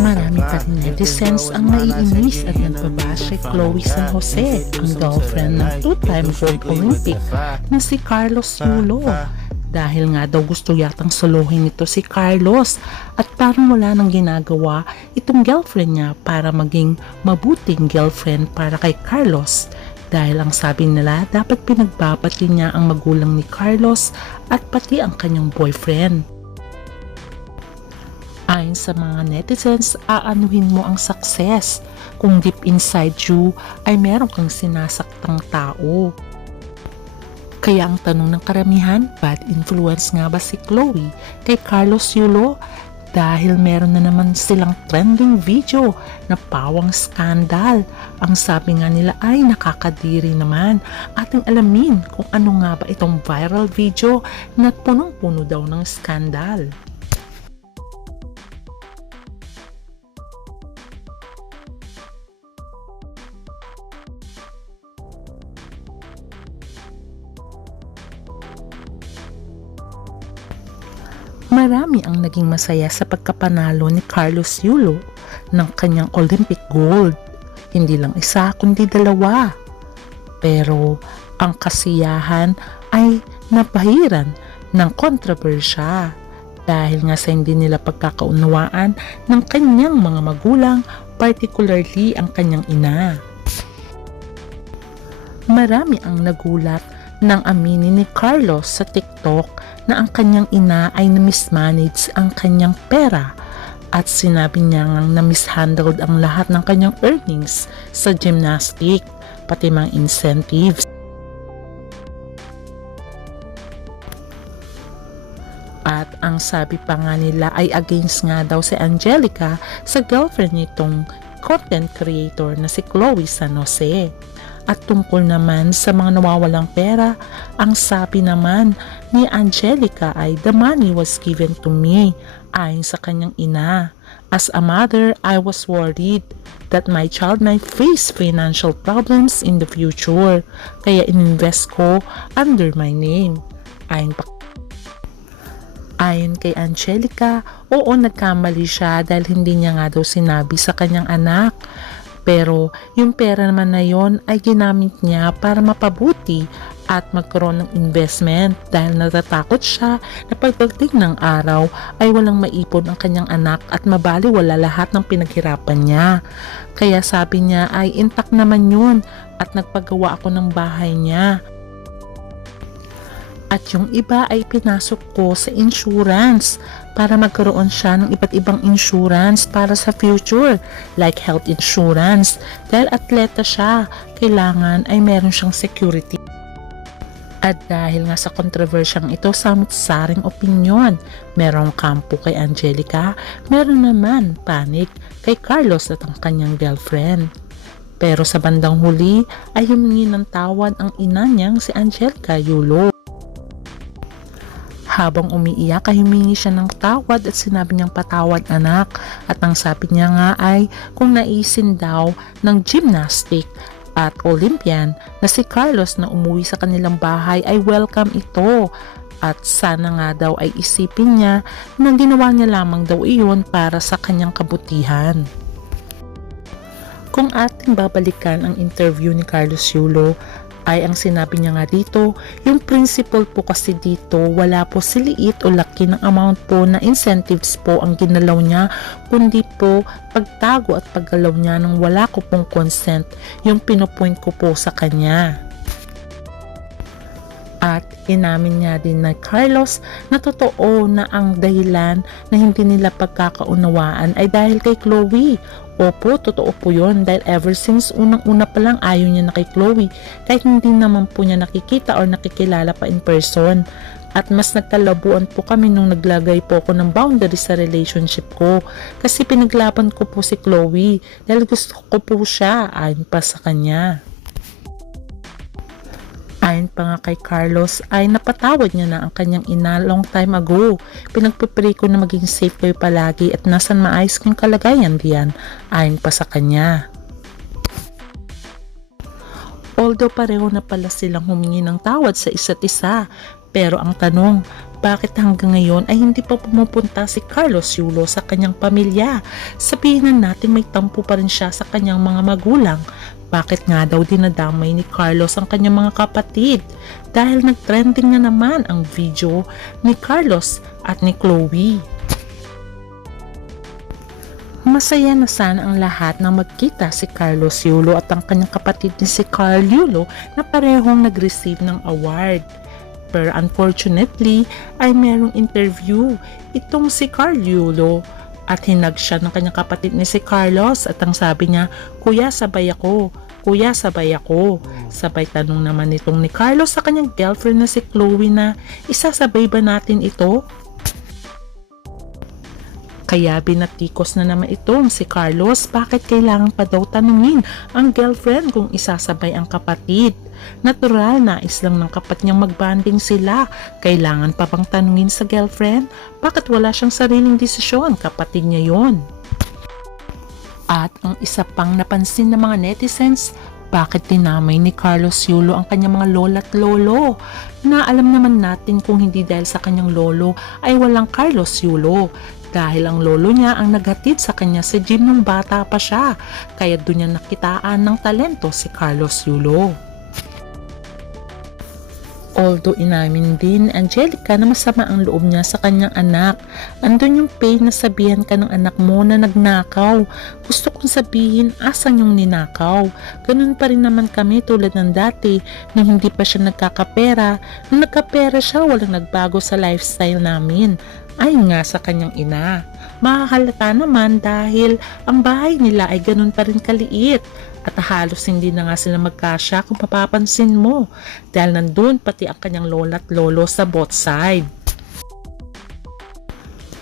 Marami pa rin netizens ang naiinis at nagbabash kay Chloe San Jose, ang girlfriend ng two-time gold Olympic na si Carlos Yulo. Dahil nga daw gusto yatang solohin nito si Carlos at parang wala nang ginagawa itong girlfriend niya para maging mabuting girlfriend para kay Carlos. Dahil ang sabi nila dapat pinagbabati niya ang magulang ni Carlos at pati ang kanyang boyfriend. Ayon sa mga netizens, aanuhin mo ang success kung deep inside you ay meron kang sinasaktang tao. Kaya ang tanong ng karamihan, bad influence nga ba si Chloe kay Carlos Yulo? Dahil meron na naman silang trending video na pawang skandal. Ang sabi nga nila ay nakakadiri naman. Ating alamin kung ano nga ba itong viral video na punong-puno daw ng skandal. Marami ang naging masaya sa pagkapanalo ni Carlos Yulo ng kanyang Olympic gold. Hindi lang isa kundi dalawa. Pero ang kasiyahan ay napahiran ng kontrobersya dahil nga sa hindi nila pagkakaunawaan ng kanyang mga magulang, particularly ang kanyang ina. Marami ang nagulat nang aminin ni Carlos sa TikTok na ang kanyang ina ay na-mismanage ang kanyang pera at sinabi niya ngang na-mishandled ang lahat ng kanyang earnings sa gymnastic, pati mga incentives. At ang sabi pa nga nila ay against nga daw si Angelica sa girlfriend nitong content creator na si Chloe San Jose. At tungkol naman sa mga nawawalang pera, ang sabi naman ni Angelica ay the money was given to me ayon sa kanyang ina. As a mother, I was worried that my child might face financial problems in the future. Kaya ininvest ko under my name. Ayon pa Ayon kay Angelica, oo nagkamali siya dahil hindi niya nga daw sinabi sa kanyang anak. Pero yung pera naman na yon ay ginamit niya para mapabuti at magkaroon ng investment dahil natatakot siya na pagdating ng araw ay walang maipon ang kanyang anak at mabali wala lahat ng pinaghirapan niya. Kaya sabi niya ay intact naman yun at nagpagawa ako ng bahay niya at yung iba ay pinasok ko sa insurance para magkaroon siya ng iba't ibang insurance para sa future like health insurance dahil atleta siya kailangan ay meron siyang security at dahil nga sa kontrobersyang ito, samot-saring opinyon. Merong kampo kay Angelica, meron naman panic kay Carlos at ang kanyang girlfriend. Pero sa bandang huli ay humingi ng tawad ang ina niyang si Angelica Yulo. Habang umiiyak ay humingi siya ng tawad at sinabi niyang patawad anak at ang sabi niya nga ay kung naisin daw ng gymnastic at Olympian na si Carlos na umuwi sa kanilang bahay ay welcome ito at sana nga daw ay isipin niya na ginawa niya lamang daw iyon para sa kanyang kabutihan. Kung ating babalikan ang interview ni Carlos Yulo, ay ang sinabi niya nga dito, yung principle po kasi dito, wala po si liit o laki ng amount po na incentives po ang ginalaw niya, kundi po pagtago at paggalaw niya nang wala ko pong consent, yung pinupoint ko po sa kanya. At inamin niya din na Carlos na totoo na ang dahilan na hindi nila pagkakaunawaan ay dahil kay Chloe. Opo, totoo po yun dahil ever since unang-una pa lang ayaw niya na kay Chloe kahit hindi naman po niya nakikita or nakikilala pa in person. At mas nagkalabuan po kami nung naglagay po ako ng boundary sa relationship ko kasi pinaglaban ko po si Chloe dahil gusto ko po siya ayon pa sa kanya. Ayon pa nga kay Carlos ay napatawad niya na ang kanyang ina long time ago. Pinagpipray ko na maging safe kayo palagi at nasan maayos kong kalagayan diyan ayon pa sa kanya. Although pareho na pala silang humingi ng tawad sa isa't isa, pero ang tanong, bakit hanggang ngayon ay hindi pa pumupunta si Carlos Yulo sa kanyang pamilya. Sabihin na natin may tampo pa rin siya sa kanyang mga magulang. Bakit nga daw dinadamay ni Carlos ang kanyang mga kapatid? Dahil nagtrending na naman ang video ni Carlos at ni Chloe. Masaya na sana ang lahat na magkita si Carlos Yulo at ang kanyang kapatid ni si Carl Yulo na parehong nag-receive ng award. Pero unfortunately ay merong interview itong si Carl Yulo at hinag siya ng kanyang kapatid ni si Carlos at ang sabi niya, Kuya sabay ako, Kuya sabay ako. Sabay tanong naman nitong ni Carlos sa kanyang girlfriend na si Chloe na isasabay ba natin ito? Kaya binatikos na naman itong si Carlos bakit kailangan pa daw tanungin ang girlfriend kung isasabay ang kapatid. Natural nais lang ng kapat niyang magbanding sila. Kailangan pa bang tanungin sa girlfriend? Bakit wala siyang sariling desisyon? Kapatid niya yon. At ang isa pang napansin ng mga netizens, bakit tinamay ni Carlos Yulo ang kanyang mga lola at lolo? Na alam naman natin kung hindi dahil sa kanyang lolo ay walang Carlos Yulo. Dahil ang lolo niya ang naghatid sa kanya sa gym nung bata pa siya. Kaya doon niya nakitaan ng talento si Carlos Yulo. Although inamin din Angelica na masama ang loob niya sa kanyang anak. Andun yung pain na sabihan ka ng anak mo na nagnakaw. Gusto kong sabihin, asan yung ninakaw? Ganun pa rin naman kami tulad ng dati nung hindi pa siya nagkakapera. Nung nagkapera siya, walang nagbago sa lifestyle namin. Ayon nga sa kanyang ina. Makahalata naman dahil ang bahay nila ay ganun pa rin kaliit at halos hindi na nga sila magkasya kung papapansin mo dahil nandun pati ang kanyang lola at lolo sa both side.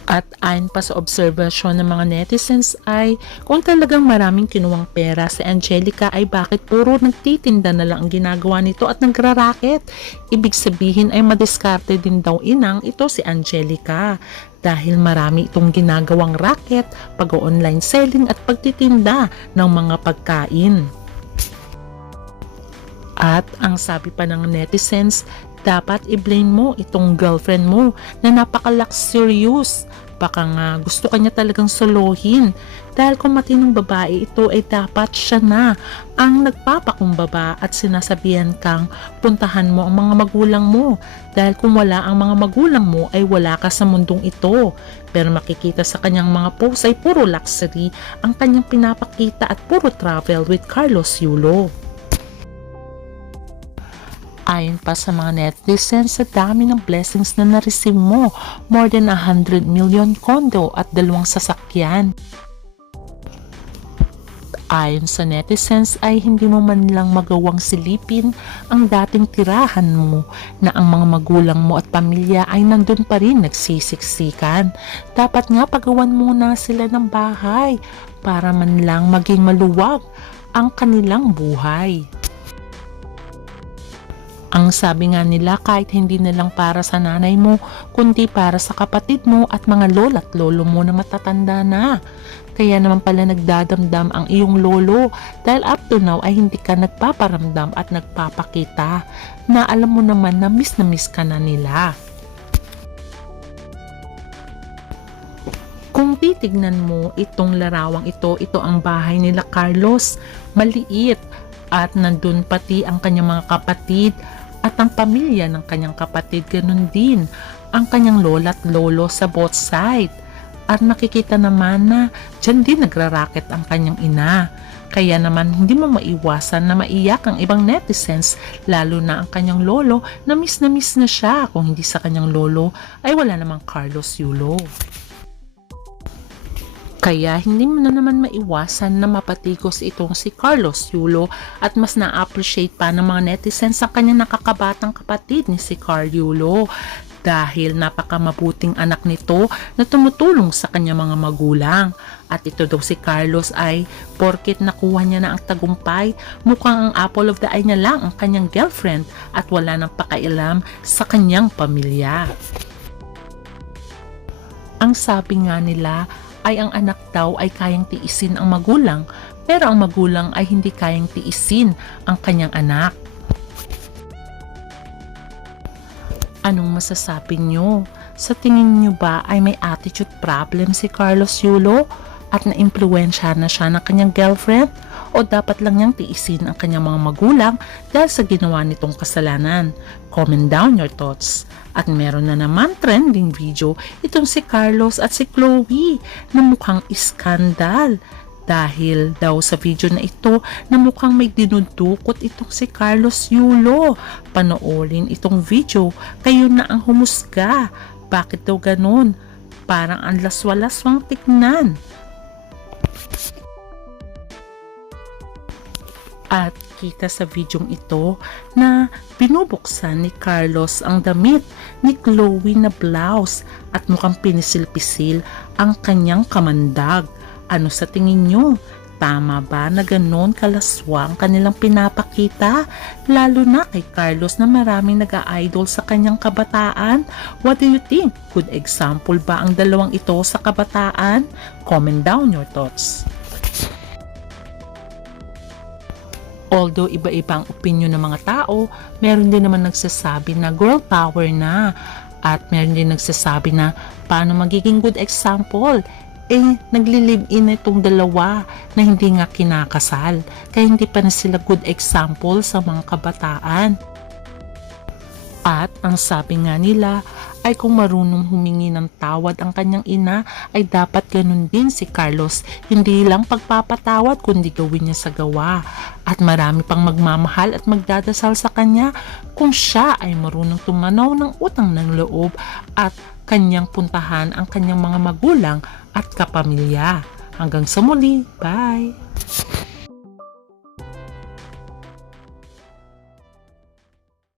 At ayon pa sa observation ng mga netizens ay kung talagang maraming kinuwang pera si Angelica ay bakit puro nagtitinda na lang ang ginagawa nito at nagraraket. Ibig sabihin ay madiskarte din daw inang ito si Angelica dahil marami itong ginagawang racket, pag-online selling at pagtitinda ng mga pagkain. At ang sabi pa ng netizens, dapat i-blame mo itong girlfriend mo na napaka-luxurious. Baka nga gusto kanya talagang solohin. Dahil kung matinong babae ito ay dapat siya na ang nagpapakumbaba at sinasabihan kang puntahan mo ang mga magulang mo. Dahil kung wala ang mga magulang mo ay wala ka sa mundong ito. Pero makikita sa kanyang mga posts ay puro luxury ang kanyang pinapakita at puro travel with Carlos Yulo. Ayon pa sa mga netizens, sa dami ng blessings na na-receive mo, more than 100 million condo at dalawang sasakyan. Ayon sa netizens ay hindi mo man lang magawang silipin ang dating tirahan mo na ang mga magulang mo at pamilya ay nandun pa rin nagsisiksikan. Dapat nga pagawan muna sila ng bahay para man lang maging maluwag ang kanilang buhay. Ang sabi nga nila kahit hindi na lang para sa nanay mo, kundi para sa kapatid mo at mga lola at lolo mo na matatanda na. Kaya naman pala nagdadamdam ang iyong lolo dahil up to now ay hindi ka nagpaparamdam at nagpapakita na alam mo naman na miss na miss ka na nila. Kung titignan mo itong larawang ito, ito ang bahay nila Carlos, maliit at nandun pati ang kanyang mga kapatid at ang pamilya ng kanyang kapatid ganun din. Ang kanyang lola at lolo sa both side. At nakikita naman na dyan din nagraraket ang kanyang ina. Kaya naman hindi mo maiwasan na maiyak ang ibang netizens lalo na ang kanyang lolo na miss na miss na siya. Kung hindi sa kanyang lolo ay wala namang Carlos Yulo. Kaya hindi mo na naman maiwasan na mapatikos itong si Carlos Yulo at mas na-appreciate pa ng mga netizens ang kanyang nakakabatang kapatid ni si Carl Yulo dahil napakamabuting anak nito na tumutulong sa kanyang mga magulang. At ito daw si Carlos ay porkit nakuha niya na ang tagumpay, mukhang ang apple of the eye niya lang ang kanyang girlfriend at wala nang pakailam sa kanyang pamilya. Ang sabi nga nila ay ang anak daw ay kayang tiisin ang magulang pero ang magulang ay hindi kayang tiisin ang kanyang anak. Anong masasabi nyo? Sa tingin nyo ba ay may attitude problem si Carlos Yulo at na-impluensya na siya ng kanyang girlfriend? O dapat lang niyang tiisin ang kanyang mga magulang dahil sa ginawa nitong kasalanan? Comment down your thoughts. At meron na naman trending video itong si Carlos at si Chloe na mukhang iskandal dahil daw sa video na ito na mukhang may dinudukot itong si Carlos Yulo. Panoorin itong video, kayo na ang humusga. Bakit daw ganun? Parang ang laswalaswang tignan. At kita sa videong ito na binubuksan ni Carlos ang damit ni Chloe na blouse at mukhang pinisil-pisil ang kanyang kamandag. Ano sa tingin nyo? Tama ba na ganon kalaswang kanilang pinapakita? Lalo na kay Carlos na maraming nag-idol sa kanyang kabataan? What do you think? Good example ba ang dalawang ito sa kabataan? Comment down your thoughts. Although iba-iba ang opinion ng mga tao, meron din naman nagsasabi na girl power na. At meron din nagsasabi na paano magiging good example. Eh, nagli-live-in na itong dalawa na hindi nga kinakasal. Kaya hindi pa na sila good example sa mga kabataan. At ang sabi nga nila ay kung marunong humingi ng tawad ang kanyang ina ay dapat ganun din si Carlos. Hindi lang pagpapatawad kundi gawin niya sa gawa. At marami pang magmamahal at magdadasal sa kanya kung siya ay marunong tumanaw ng utang ng loob at kanyang puntahan ang kanyang mga magulang at kapamilya. Hanggang sa muli, bye!